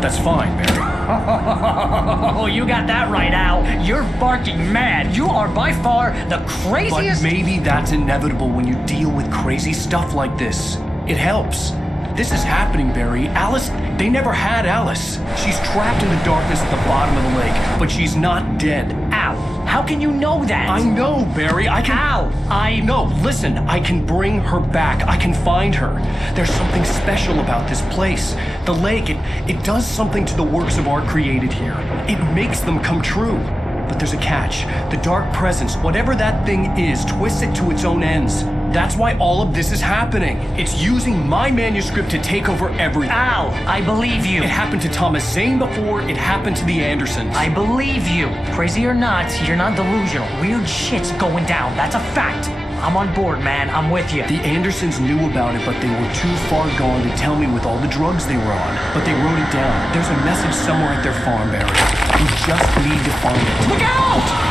but that's fine, Barry. Oh, you got that right, Al. You're barking mad. You are by far the craziest... But maybe that's inevitable when you deal with crazy stuff like this. It helps. This is happening, Barry. Alice, they never had Alice. She's trapped in the darkness at the bottom of the lake, but she's not dead. Al, how can you know that? I know, Barry. I can... Al, No, listen. I can bring her back. I can find her. There's something special about this place. The lake, it does something to the works of art created here. It makes them come true. But there's a catch. The dark presence, whatever that thing is, twists it to its own ends. That's why all of this is happening. It's using my manuscript to take over everything. Al, I believe you. It happened to Thomas Zane before, it happened to the Andersons. I believe you. Crazy or not, you're not delusional. Weird shit's going down. That's a fact. I'm on board, man. I'm with you. The Andersons knew about it, but they were too far gone to tell me with all the drugs they were on. But they wrote it down. There's a message somewhere at their farm, Barry. We just need to find it. Look out!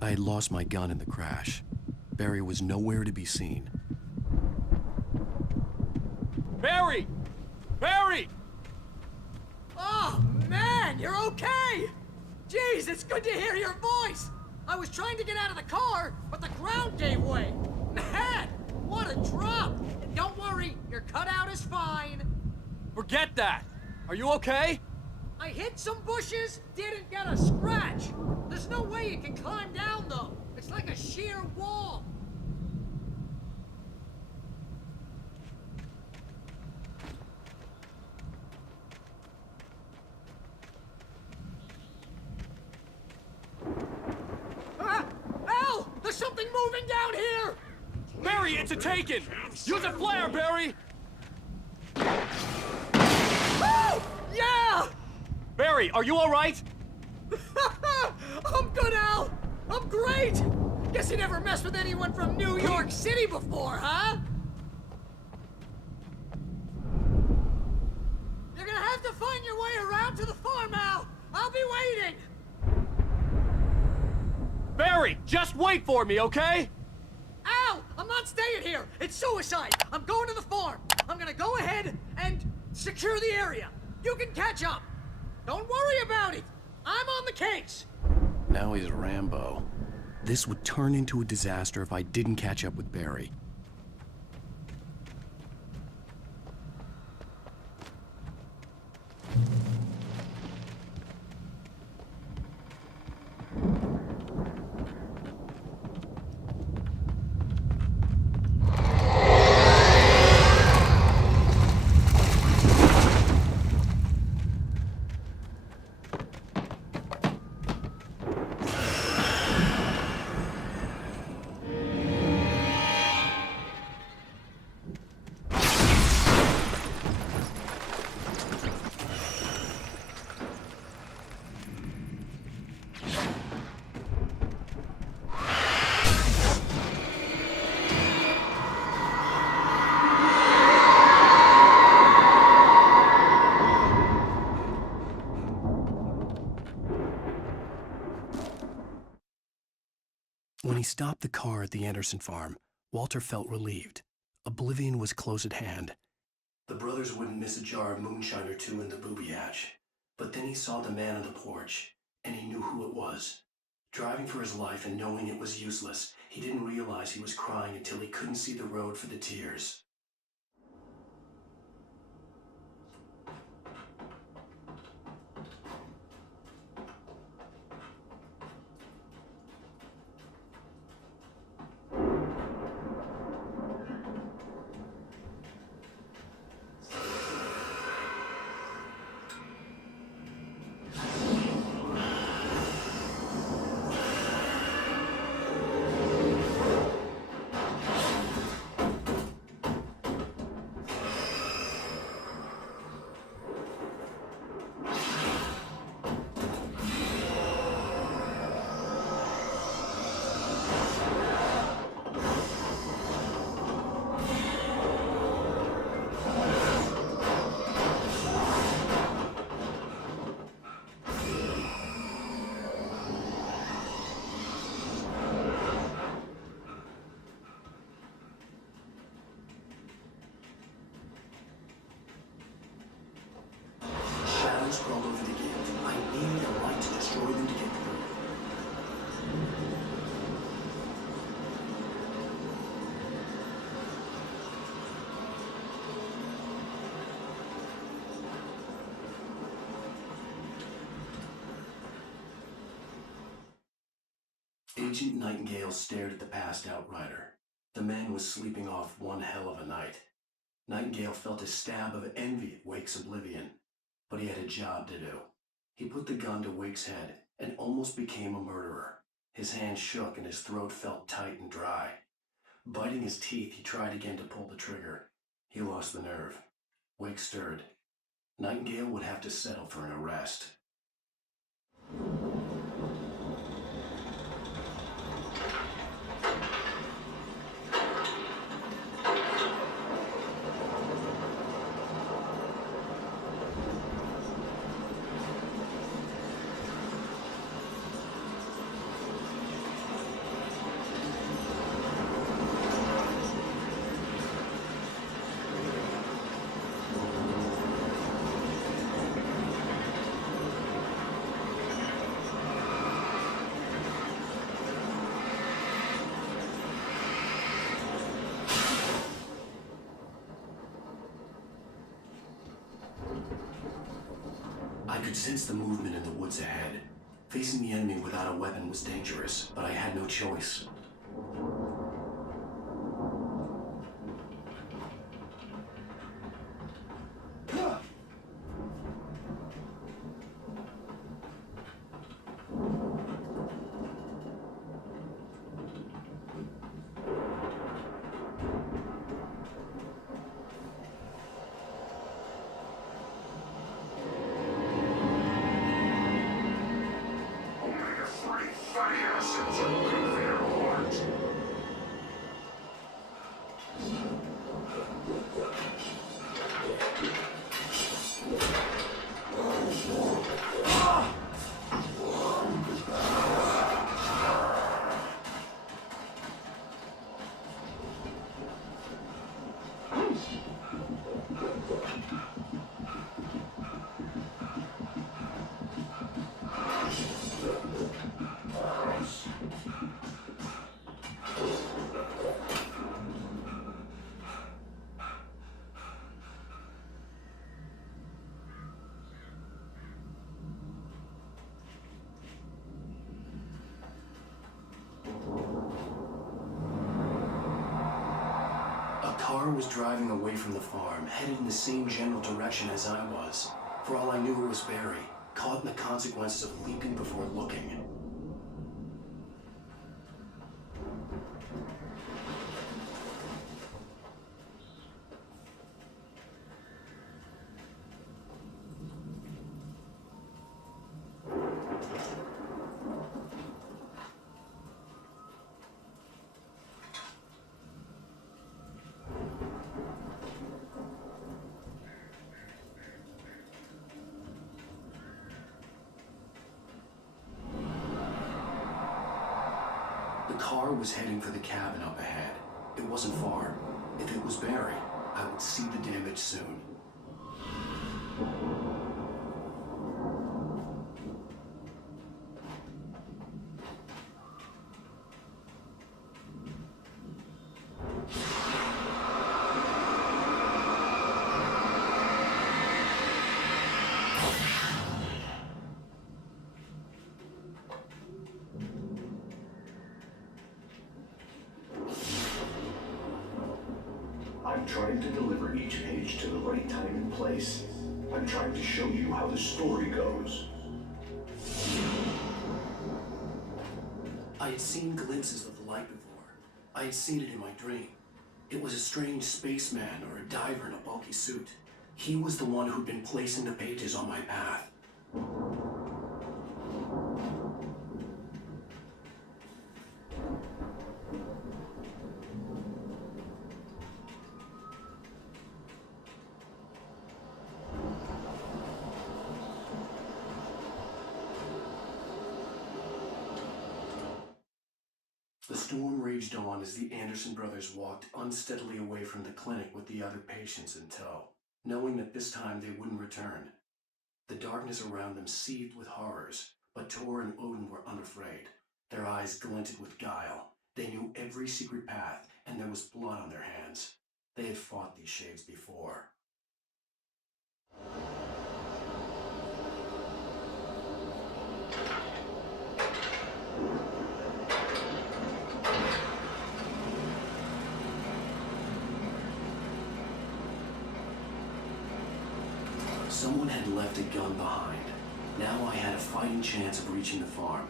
I had lost my gun in the crash. Barry was nowhere to be seen. Barry! Barry! Oh, man, you're okay! Jeez, it's good to hear your voice! I was trying to get out of the car, but the ground gave way. Man, what a drop! And don't worry, your cutout is fine. Forget that! Are you okay? I hit some bushes, didn't get a scratch. There's no way you can climb down, though. It's like a sheer wall. Al! There's something moving down here! Barry, it's a taken! Use a flare, Barry! Oh! Yeah! Barry, are you alright? I'm good, Al! I'm great! Guess you never messed with anyone from New York City before, huh? You're gonna have to find your way around to the farm, Al! I'll be waiting! Barry, just wait for me, okay? Al! I'm not staying here! It's suicide! I'm going to the farm! I'm gonna go ahead and secure the area! You can catch up! Don't worry about it! I'm on the case! Now he's Rambo. This would turn into a disaster if I didn't catch up with Barry. When he stopped the car at the Anderson farm, Walter felt relieved. Oblivion was close at hand. The brothers wouldn't miss a jar of moonshine or two in the booby hatch. But then he saw the man on the porch, and he knew who it was. Driving for his life and knowing it was useless, he didn't realize he was crying until he couldn't see the road for the tears. Agent Nightingale stared at the passed out rider. The man was sleeping off one hell of a night. Nightingale felt a stab of envy at Wake's oblivion, but he had a job to do. He put the gun to Wake's head and almost became a murderer. His hand shook and his throat felt tight and dry. Biting his teeth, he tried again to pull the trigger. He lost the nerve. Wake stirred. Nightingale would have to settle for an arrest. I could sense the movement in the woods ahead. Facing the enemy without a weapon was dangerous, but I had no choice. A car was driving away from the farm, headed in the same general direction as I was. For all I knew, it was Barry, caught in the consequences of leaping before looking. The car was heading for the cabin up ahead. It wasn't far. If it was Barry, I would see the damage soon. I'm trying to deliver each page to the right time and place. I'm trying to show you how the story goes. I had seen glimpses of the light before. I had seen it in my dream. It was a strange spaceman or a diver in a bulky suit. He was the one who'd been placing the pages on my path. The storm raged on as the Anderson brothers walked unsteadily away from the clinic with the other patients in tow, knowing that this time they wouldn't return. The darkness around them seethed with horrors, but Tor and Odin were unafraid. Their eyes glinted with guile. They knew every secret path, and there was blood on their hands. They had fought these shades before. Someone had left a gun behind. Now I had a fighting chance of reaching the farm.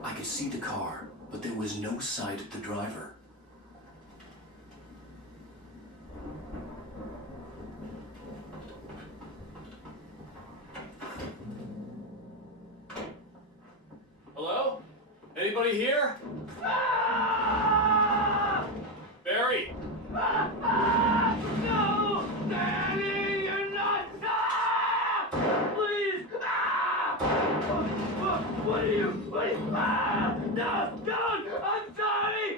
I could see the car, but there was no sight of the driver. Hello? Anybody here? Barry! No! Daddy, you're not! Please! What are you? No! Don't! I'm sorry!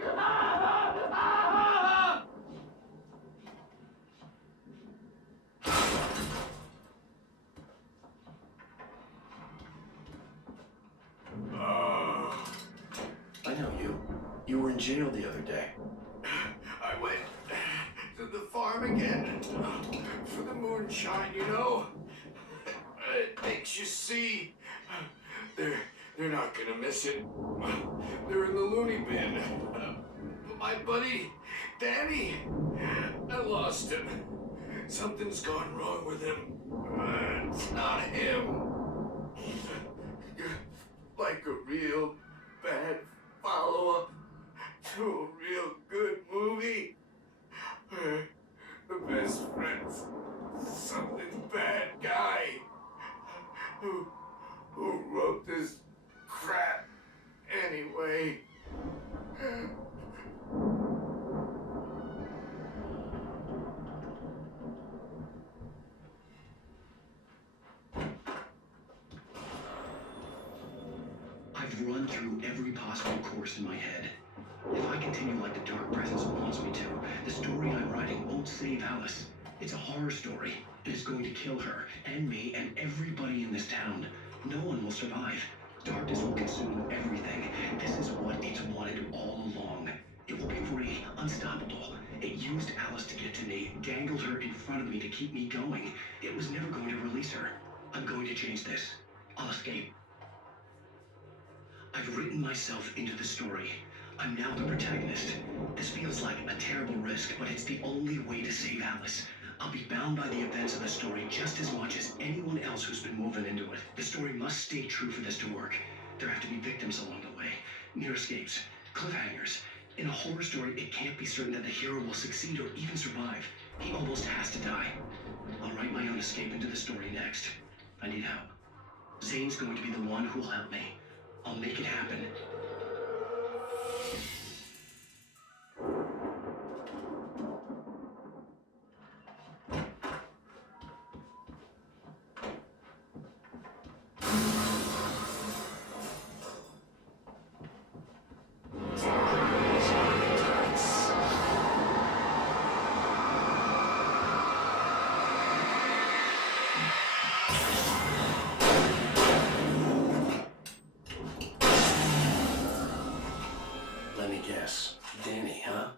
I know you. You were in jail the other day. I went to the farm again for the moonshine, you know? It makes you see. They're not gonna miss it. They're in the loony bin. But my buddy, Danny, I lost him. Something's gone wrong with him. It's not him. Like a real bad follow-up to a real good movie. The best friend's something bad guy who wrote this crap anyway. I've run through every possible course in my head. If I continue like the Dark Presence wants me to, the story I'm writing won't save Alice. It's a horror story, and it's going to kill her, and me, and everybody in this town. No one will survive. Darkness will consume everything. This is what it's wanted all along. It will be free, unstoppable. It used Alice to get to me, dangled her in front of me to keep me going. It was never going to release her. I'm going to change this. I'll escape. I've written myself into the story. I'm now the protagonist. This feels like a terrible risk, but it's the only way to save Alice. I'll be bound by the events of the story just as much as anyone else who's been woven into it. The story must stay true for this to work. There have to be victims along the way, near escapes, cliffhangers. In a horror story, it can't be certain that the hero will succeed or even survive. He almost has to die. I'll write my own escape into the story next. I need help. Zane's going to be the one who'll help me. I'll make it happen. Let me guess. Danny, huh?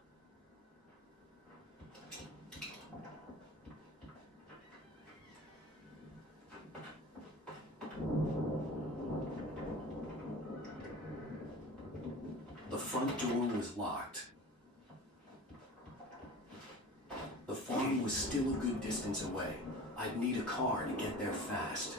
The front door was locked. The farm was still a good distance away. I'd need a car to get there fast.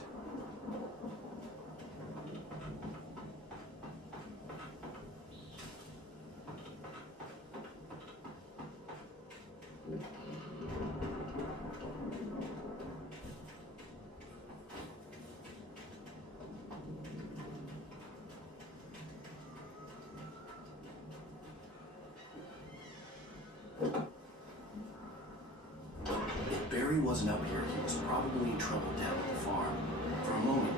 If Barry wasn't up here, he was probably in trouble down at the farm. For a moment,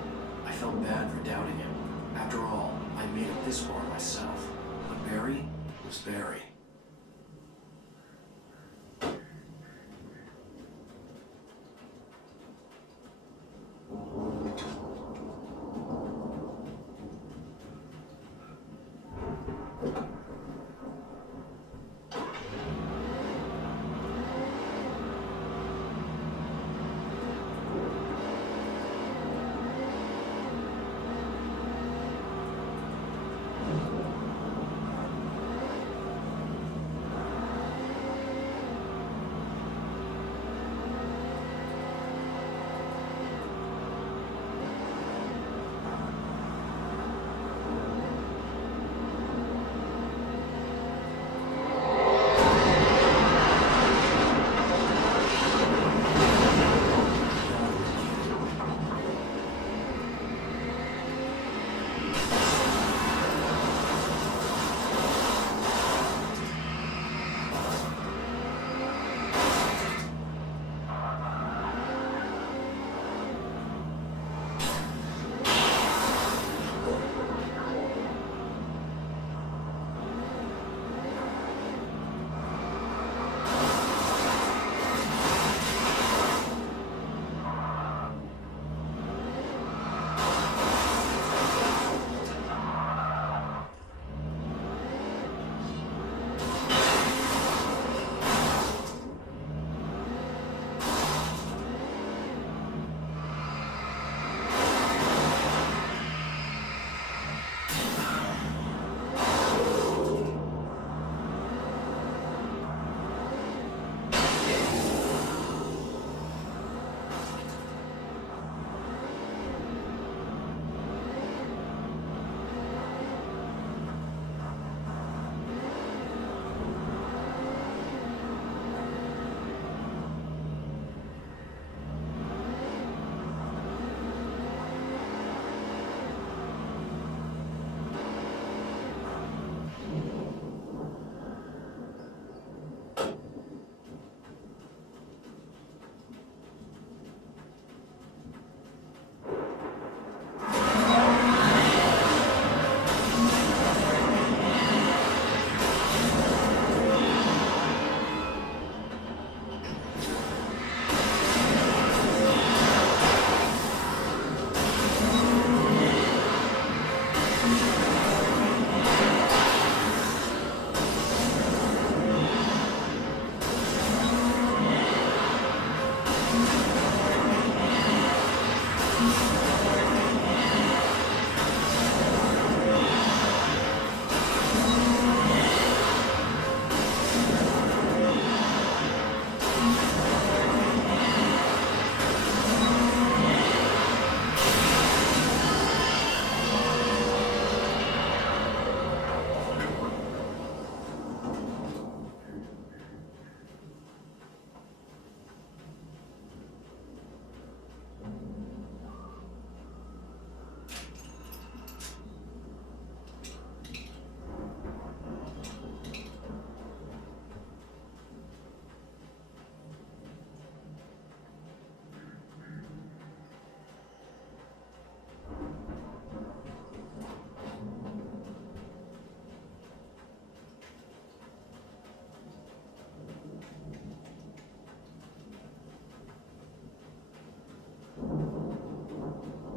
I felt bad for doubting him. After all, I made it this far myself. But Barry was Barry.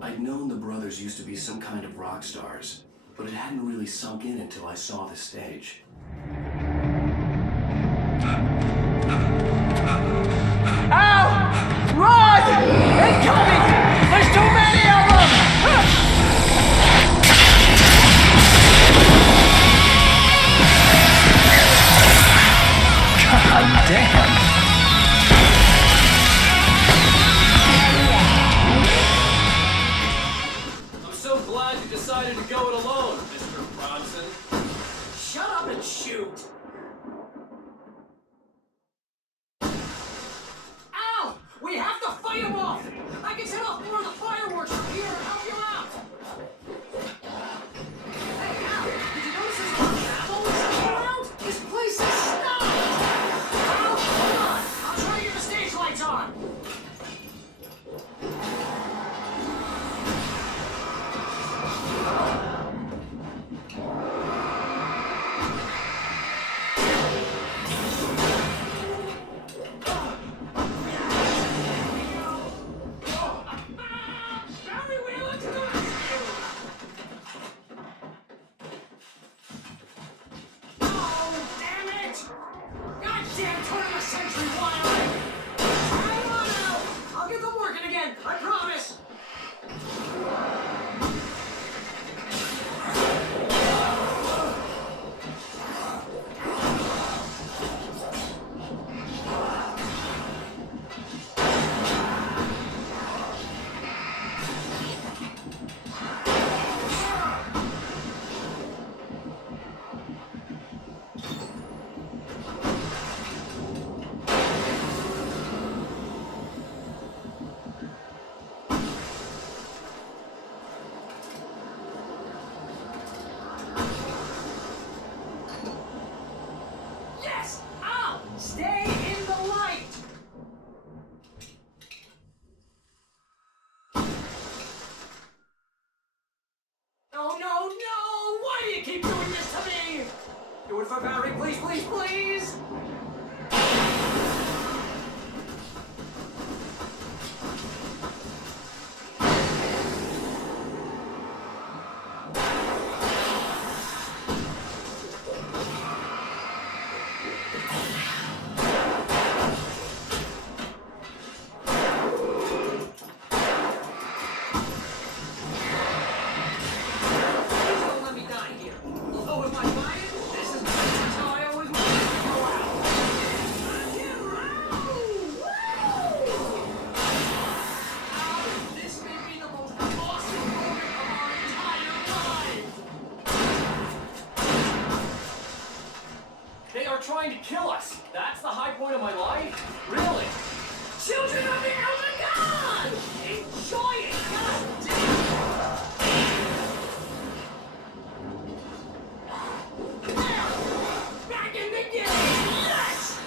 I'd known the brothers used to be some kind of rock stars, but it hadn't really sunk in until I saw the stage. Ow! Run! Incoming! There's too many of them! suit! Al! We have to fight him off! I can set off more of the fireworks from here and help you out! Hey, Al! Did you notice there's a lot of ammo around? This place is stopped! Al, hold on! I'll try to get the stage lights on! Stay in the light! Oh, no, no! Why do you keep doing this to me? Do it for Barry, please, please, please! Trying to kill us. That's the high point of my life? Really? Children of the Elder God! Enjoy it! God damn! There! Back in the game! Yes!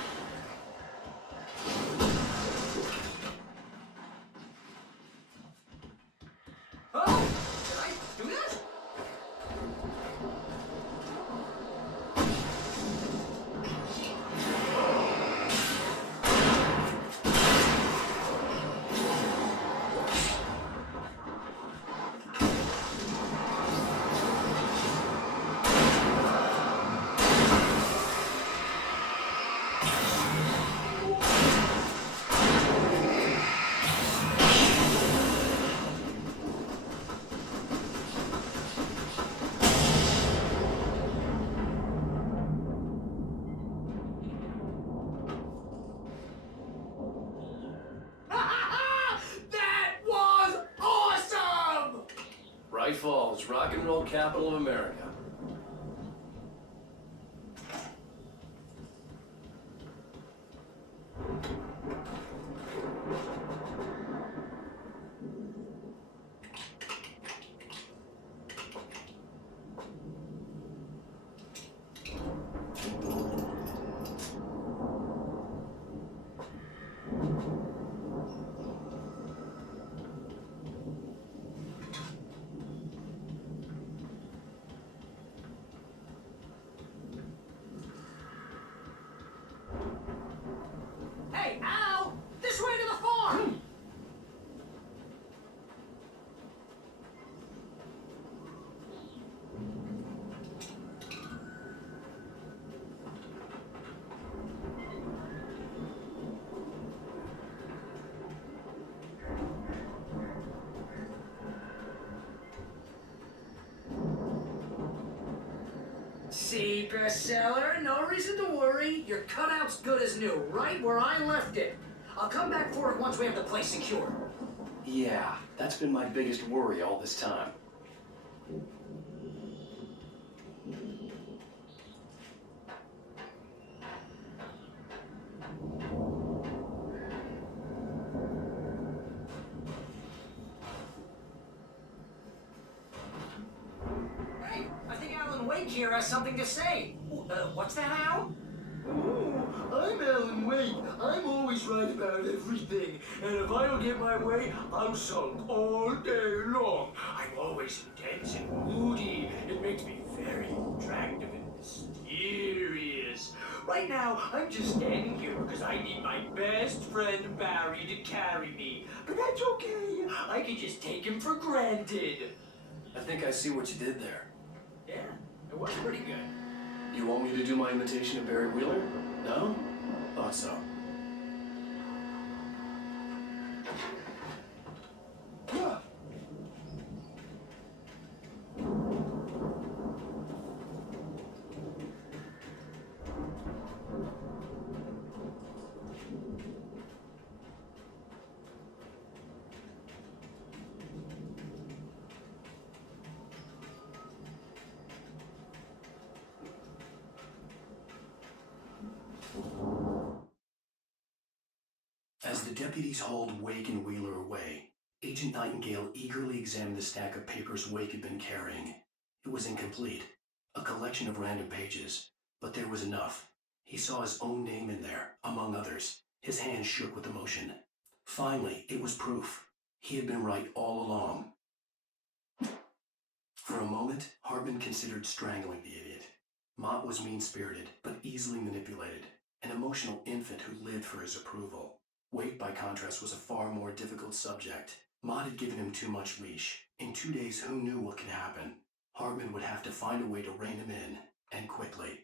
Oh! Did I do this? Falls, rock and roll capital of America. Hey, Al! This way to the farm! See, bestseller, no reason to worry. Your cutout's good as new, right where I left it. I'll come back for it once we have the place secure. Yeah, that's been my biggest worry all this time. Wake here has something to say. What's that, Al? I'm Alan Wake. I'm always right about everything. And if I don't get my way, I'll sulk all day long. I'm always intense and moody. It makes me very attractive and mysterious. Right now, I'm just standing here because I need my best friend Barry to carry me. But that's okay. I can just take him for granted. I think I see what you did there. Yeah, it was pretty good. You want me to do my imitation of Barry Wheeler? No? Thought so. As the deputies hauled Wake and Wheeler away, Agent Nightingale eagerly examined the stack of papers Wake had been carrying. It was incomplete, a collection of random pages, but there was enough. He saw his own name in there, among others. His hands shook with emotion. Finally, it was proof. He had been right all along. For a moment, Hartman considered strangling the idiot. Mott was mean-spirited, but easily manipulated, an emotional infant who lived for his approval. Wake, by contrast, was a far more difficult subject. Mott had given him too much leash. In 2 days, who knew what could happen? Hartman would have to find a way to rein him in, and quickly.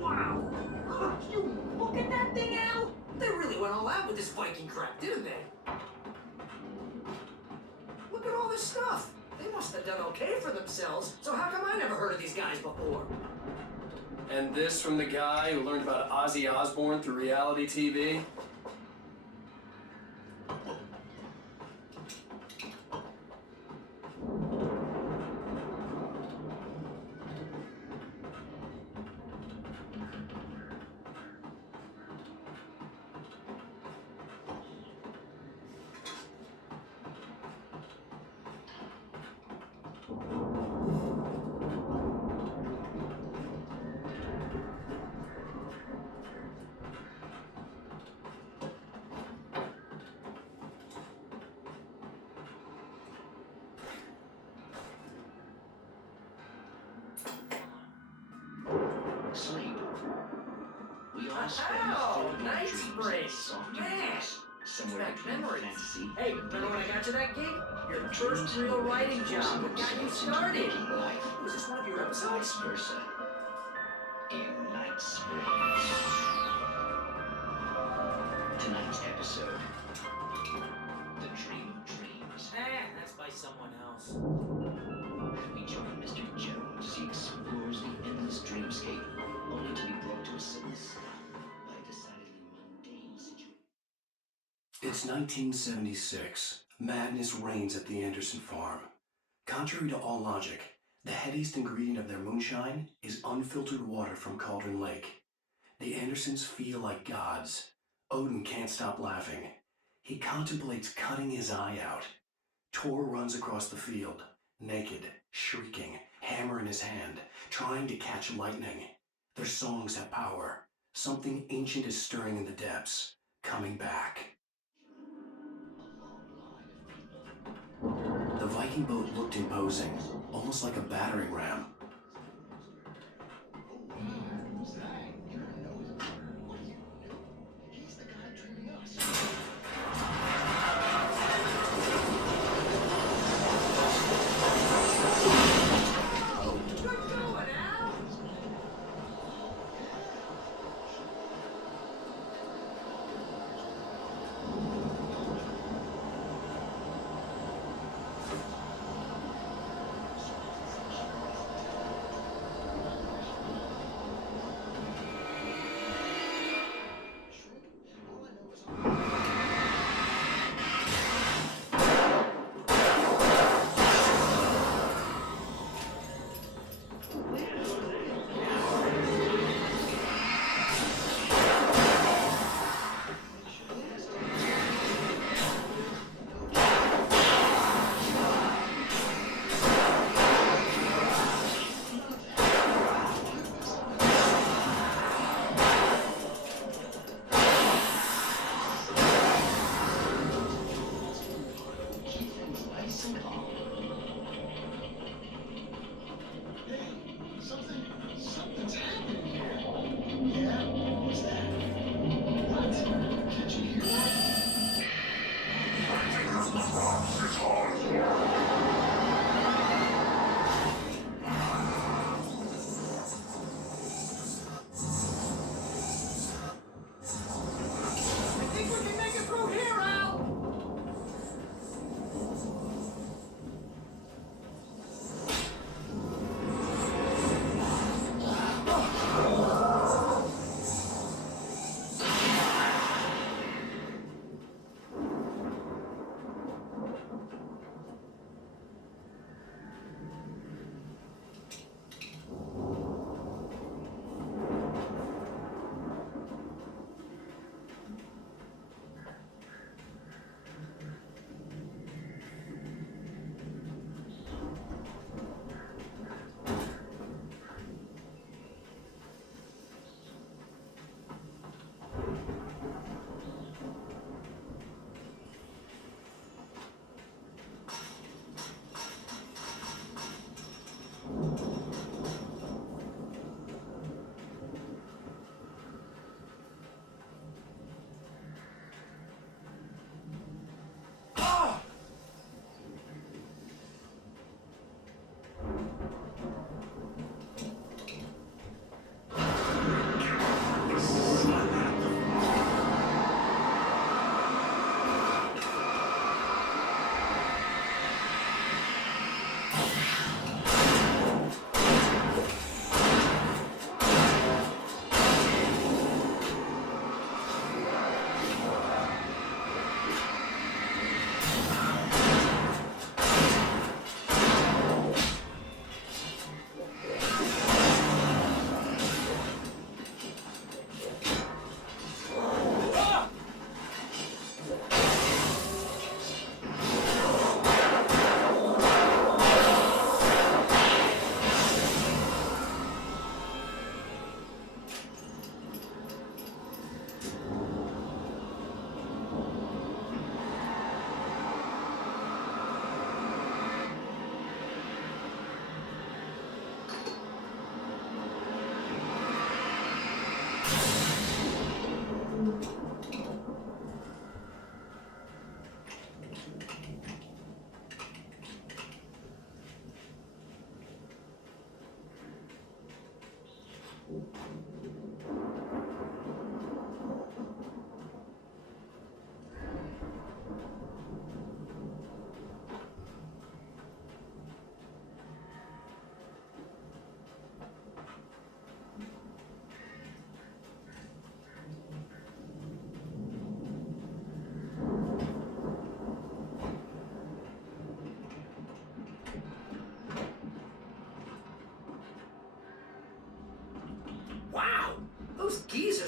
Wow! You look at that thing, Al! They really went all out with this Viking crap, didn't they? Look at all this stuff! They must have done okay for themselves, so how come I never heard of these guys before? And this from the guy who learned about Ozzy Osbourne through reality TV? Sleep. We all spend Oh, full night dreams spray. in soft Man, dreams. Somewhere back between memories. fantasy Hey, and remember when I got you that gig? Your dreams first real and writing forcing job. What got you themselves into started? waking life. Was this one of your Vice episodes? versa. In Night Springs. Tonight's episode. The Dream of Dreams. That's by someone else. We join Mr. Jones as he explores the endless dreamscape, only to be brought to a sudden stop by a decidedly mundane situation. It's 1976. Madness reigns at the Anderson farm. Contrary to all logic, the headiest ingredient of their moonshine is unfiltered water from Cauldron Lake. The Andersons feel like gods. Odin can't stop laughing. He contemplates cutting his eye out. Tor runs across the field, naked, shrieking, hammer in his hand, trying to catch lightning. Their songs have power. Something ancient is stirring in the depths, coming back. The Viking boat looked imposing, almost like a battering ram. Good going, Al!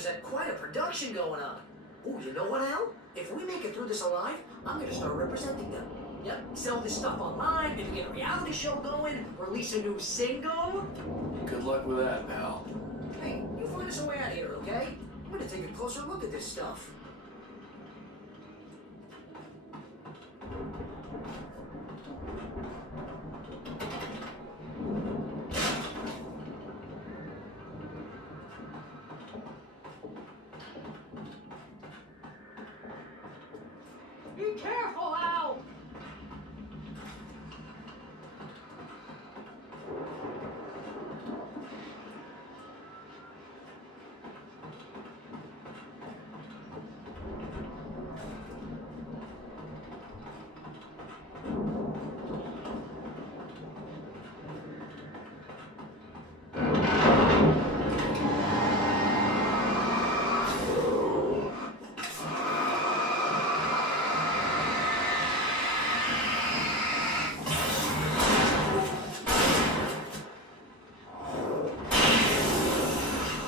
producers had quite a production going on. Ooh, you know what, Al? If we make it through this alive, I'm gonna start representing them. Yep, sell this stuff online, maybe get a reality show going, release a new single. Good luck with that, pal. Hey, you find us a way out of here, okay? I'm gonna take a closer look at this stuff. Be careful, Al!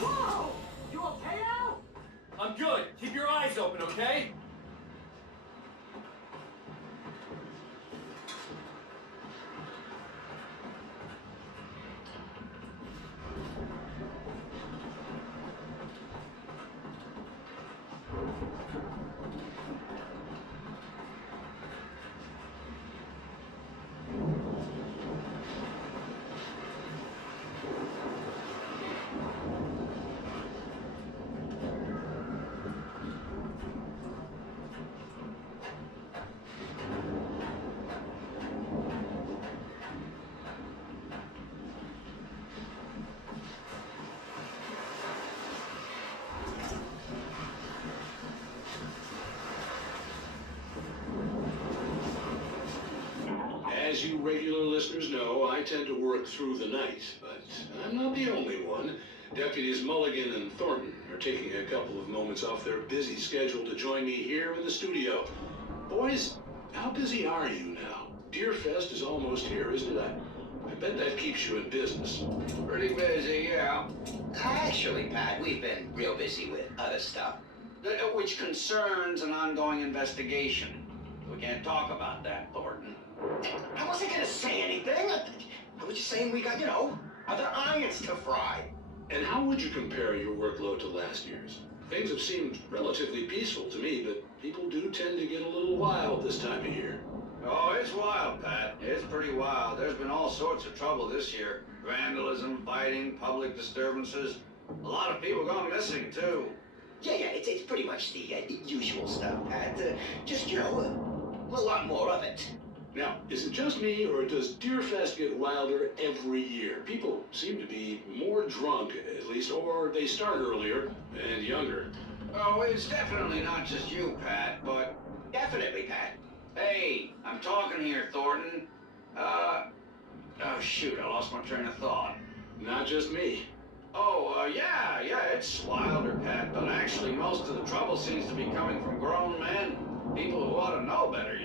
Whoa! You okay, Al? I'm good. Keep your eyes open, okay? As you regular listeners know, I tend to work through the night, but I'm not the only one. Deputies Mulligan and Thornton are taking a couple of moments off their busy schedule to join me here in the studio. Boys, how busy are you now? Deerfest is almost here, isn't it? I bet that keeps you in business. Pretty busy, yeah. Actually, Pat, we've been real busy with other stuff, which concerns an ongoing investigation. We can't talk about that, Thornton. I wasn't gonna say anything. I was just saying we got, other irons to fry. And how would you compare your workload to last year's? Things have seemed relatively peaceful to me, but people do tend to get a little wild this time of year. Oh, it's wild, Pat. It's pretty wild. There's been all sorts of trouble this year. Vandalism, fighting, public disturbances. A lot of people gone missing, too. Yeah, it's pretty much the usual stuff, Pat. Just, a lot more of it. Now, is it just me, or does Deerfest get wilder every year? People seem to be more drunk, at least, or they start earlier and younger. Oh, it's definitely not just you, Pat, but... Definitely, Pat. Hey, I'm talking here, Thornton. Oh, shoot, I lost my train of thought. Not just me. Oh, yeah, it's wilder, Pat, but actually most of the trouble seems to be coming from grown men. People who ought to know better,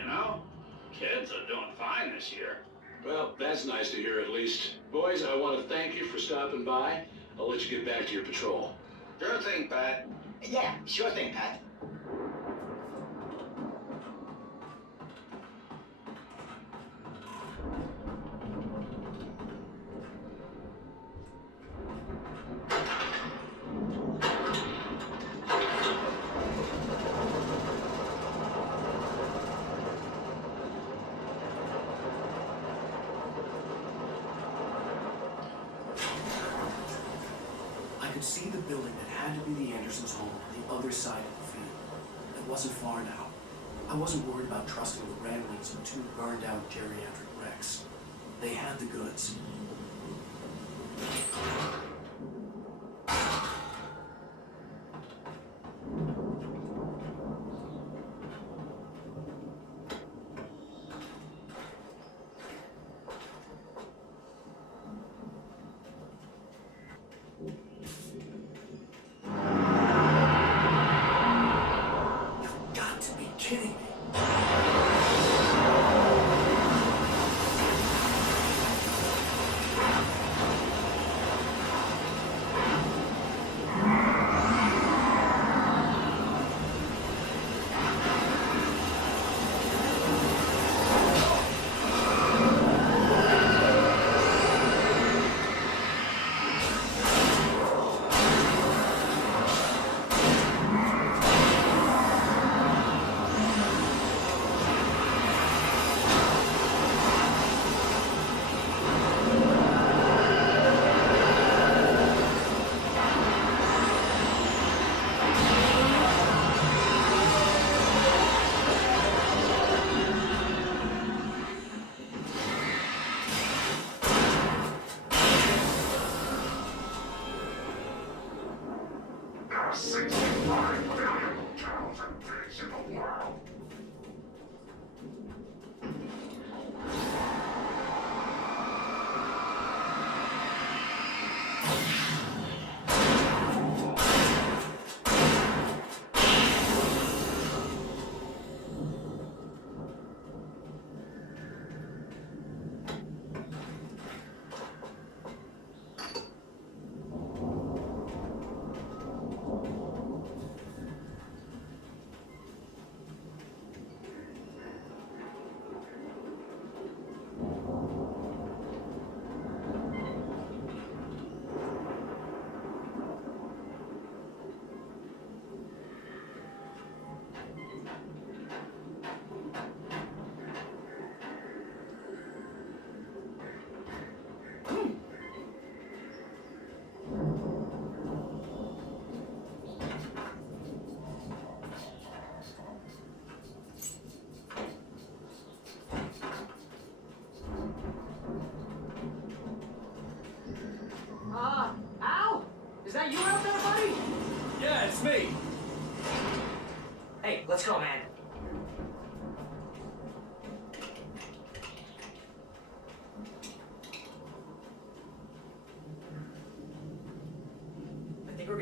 Kids are doing fine this year. Well, that's nice to hear at least. Boys, I want to thank you for stopping by. I'll let you get back to your patrol. Sure thing, Pat. Yeah, sure thing, Pat. I could see the building that had to be the Andersons' home on the other side of the field. It wasn't far now. I wasn't worried about trusting the ramblings of two burned-out geriatric wrecks. They had the goods. You've got to be kidding me.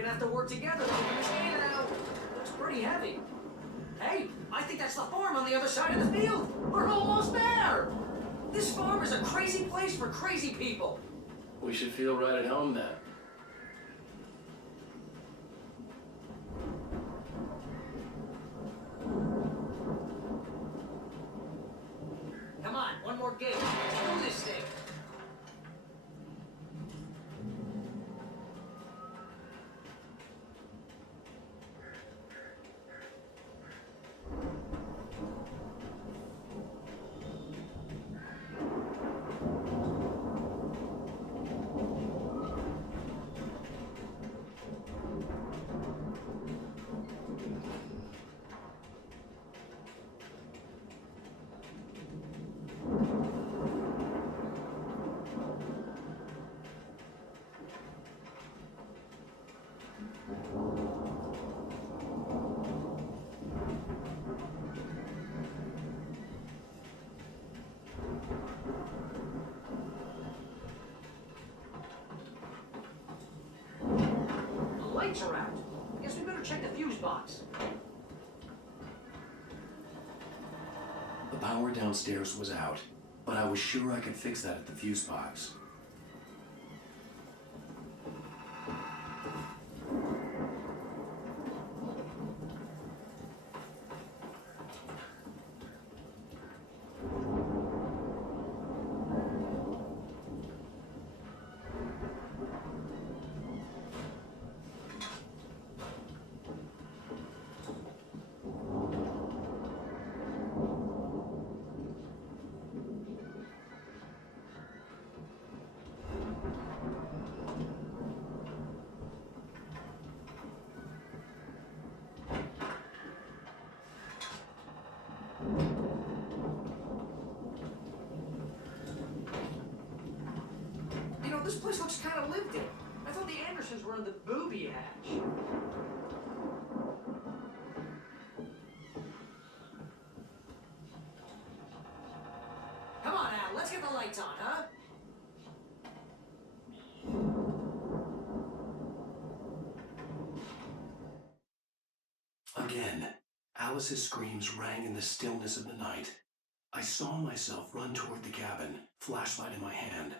gonna have to work together to figure this game out. Looks pretty heavy. Hey, I think that's the farm on the other side of the field. We're almost there. This farm is a crazy place for crazy people. We should feel right at home then. Come on, one more game. Let's do this thing. Lights are out. I guess we better check the fuse box. The power downstairs was out, but I was sure I could fix that at the fuse box. This place looks kind of lived in. I thought the Andersons were in the booby hatch. Come on, Al, let's get the lights on, huh? Again, Alice's screams rang in the stillness of the night. I saw myself run toward the cabin, flashlight in my hand.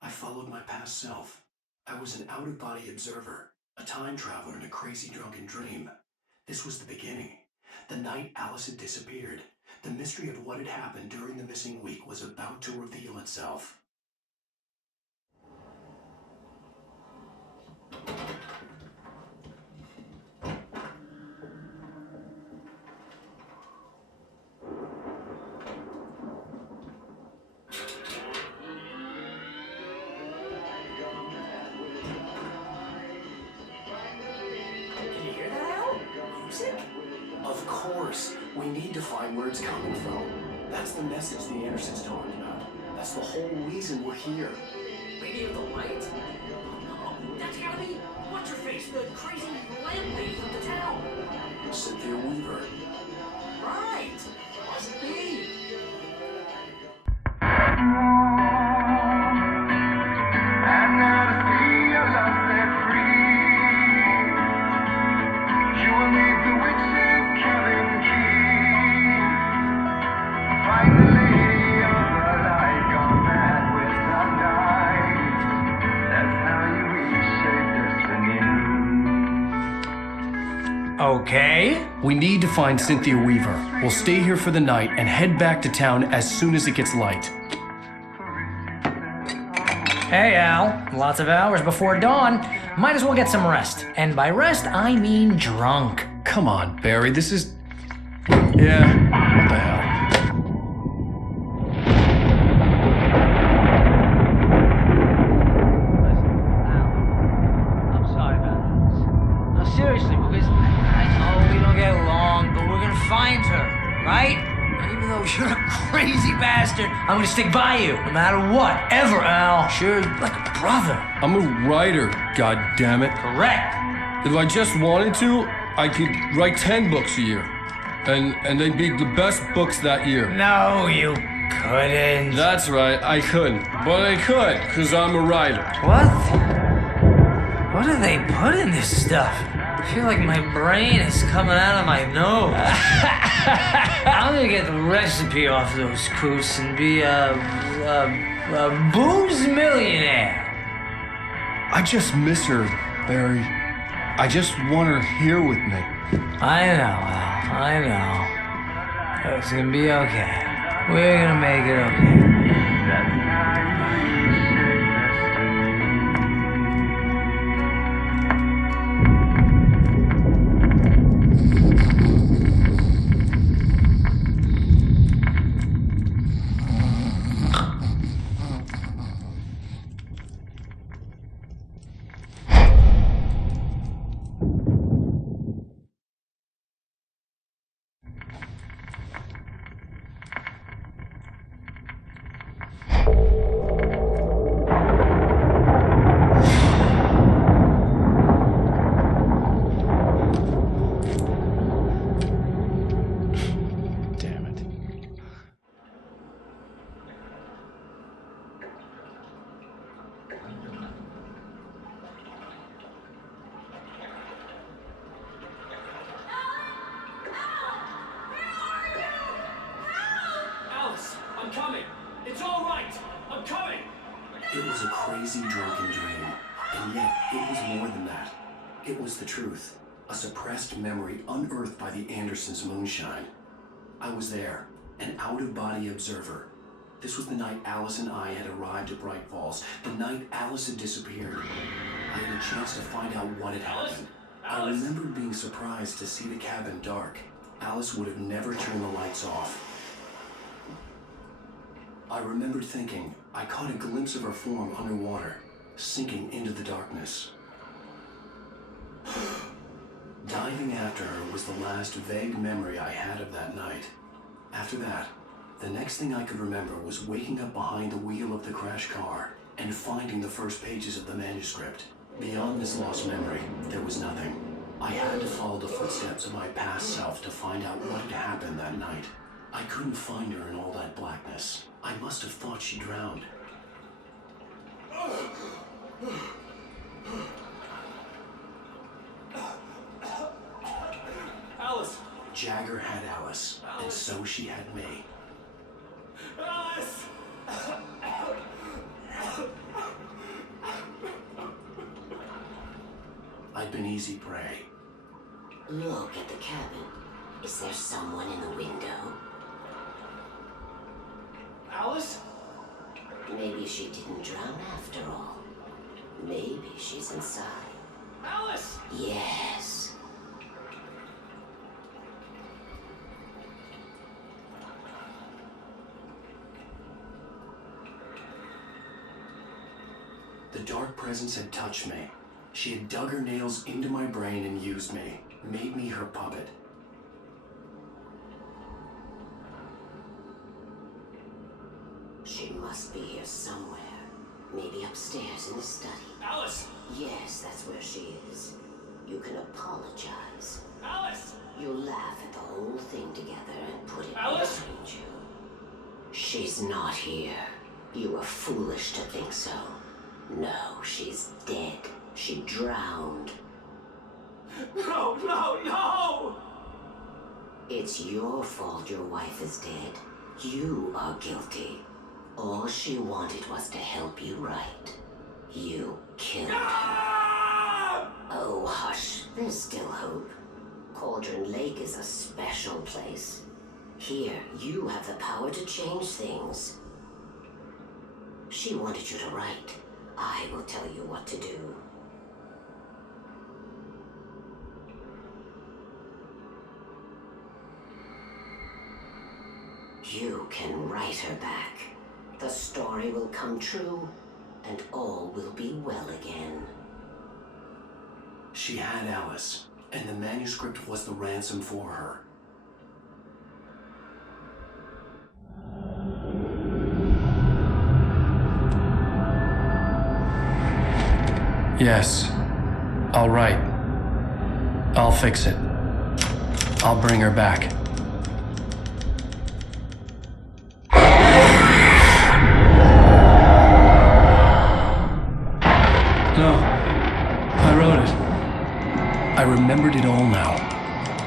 I followed my past self. I was an out-of-body observer, a time traveler in a crazy drunken dream. This was the beginning. The night Alice had disappeared. The mystery of what had happened during the missing week was about to reveal itself. Of course, we need to find where it's coming from. That's the message the Andersons talking about. That's the whole reason we're here. Lady of the Light? Oh, that's gotta be what's-her-face, the crazy landlady from the town. Cynthia Weaver. Right! Must be. Okay. We need to find Cynthia Weaver. We'll stay here for the night and head back to town as soon as it gets light. Hey, Al. Lots of hours before dawn. Might as well get some rest. And by rest, I mean drunk. Come on, Barry, this is... Yeah, what the hell? I'm sorry about this. No, seriously, because I know we don't get along, but we're gonna find her, right? And even though you're a crazy bastard, I'm gonna stick by you, no matter what, ever, Al. Sure, like a brother. I'm a writer, goddammit. Correct. If I just wanted to, I could write 10 books a year. And they'd be the best books that year. No, you couldn't. That's right, I couldn't. But I could, because I'm a writer. What? What do they put in this stuff? I feel like my brain is coming out of my nose. I'm gonna get the recipe off those coots and be a booze millionaire. I just miss her, Barry. I just want her here with me. I know, Al. I know. It's gonna be okay. We're gonna make it okay. I'm coming! It's all right! I'm coming! It was a crazy drunken dream, and yet it was more than that. It was the truth, a suppressed memory unearthed by the Andersons' moonshine. I was there, an out-of-body observer. This was the night Alice and I had arrived at Bright Falls, the night Alice had disappeared. I had a chance to find out what had happened. I remembered being surprised to see the cabin dark. Alice would have never turned the lights off. I remembered thinking I caught a glimpse of her form underwater, sinking into the darkness. Diving after her was the last vague memory I had of that night. After that, the next thing I could remember was waking up behind the wheel of the crash car and finding the first pages of the manuscript. Beyond this lost memory, there was nothing. I had to follow the footsteps of my past self to find out what had happened that night. I couldn't find her in all that blackness. I must have thought she drowned. Alice! Jagger had Alice, and so she had me. Alice! I'd been easy prey. Look at the cabin. Is there someone in the window? Alice? Maybe she didn't drown after all. Maybe she's inside. Alice! Yes. The dark presence had touched me. She had dug her nails into my brain and used me, made me her puppet. She must be here somewhere. Maybe upstairs in the study. Alice! Yes, that's where she is. You can apologize. Alice! You laugh at the whole thing together and put it Alice? behind you. She's not here. You were foolish to think so. No, she's dead. She drowned. No, no, no! It's your fault your wife is dead. You are guilty. All she wanted was to help you right. You killed her. Ah! Oh, hush. There's still hope. Cauldron Lake is a special place. Here, you have the power to change things. She wanted you to write. I will tell you what to do. You can write her back. The story will come true, and all will be well again. She had Alice, and the manuscript was the ransom for her. Yes, I'll write. I'll fix it. I'll bring her back. No, I remembered it all now.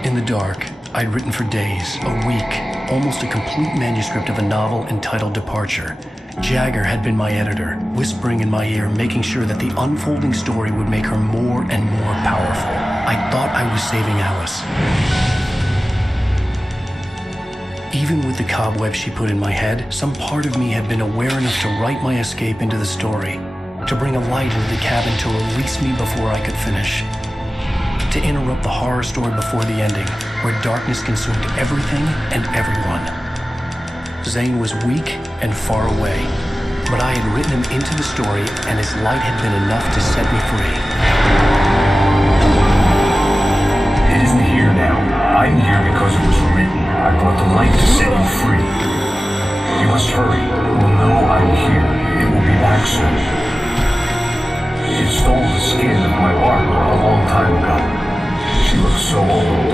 In the dark, I'd written for days, a week, almost a complete manuscript of a novel entitled Departure. Jagger had been my editor, whispering in my ear, making sure that the unfolding story would make her more and more powerful. I thought I was saving Alice. Even with the cobwebs she put in my head, some part of me had been aware enough to write my escape into the story, to bring a light into the cabin to release me before I could finish, to interrupt the horror story before the ending, where darkness consumed everything and everyone. Zane was weak and far away, but I had written him into the story, and his light had been enough to set me free. It isn't here now. I'm here because it was written. I brought the light to set you free. You must hurry. It will know I'm here. It will be back soon. It stole the skin of my art a long time ago. She looks so old.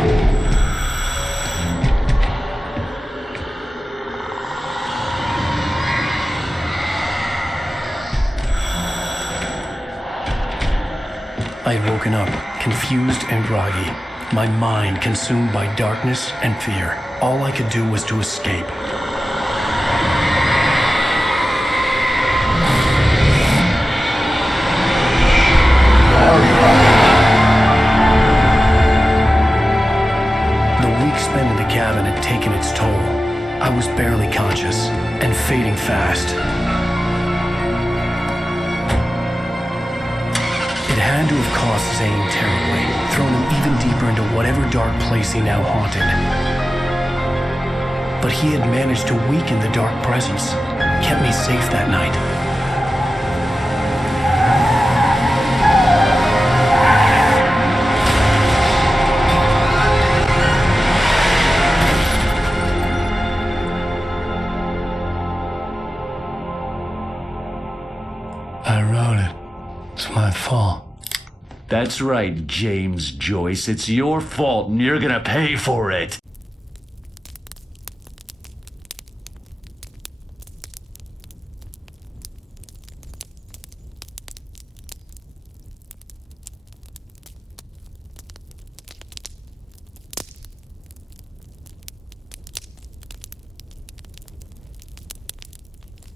I had woken up, confused and groggy, my mind consumed by darkness and fear. All I could do was to escape. The week spent in the cabin had taken its toll. I was barely conscious and fading fast. It had to have cost Zane terribly, thrown him even deeper into whatever dark place he now haunted. But he had managed to weaken the dark presence, kept me safe that night. I wrote it. It's my fault. That's right, James Joyce. It's your fault, and you're gonna pay for it.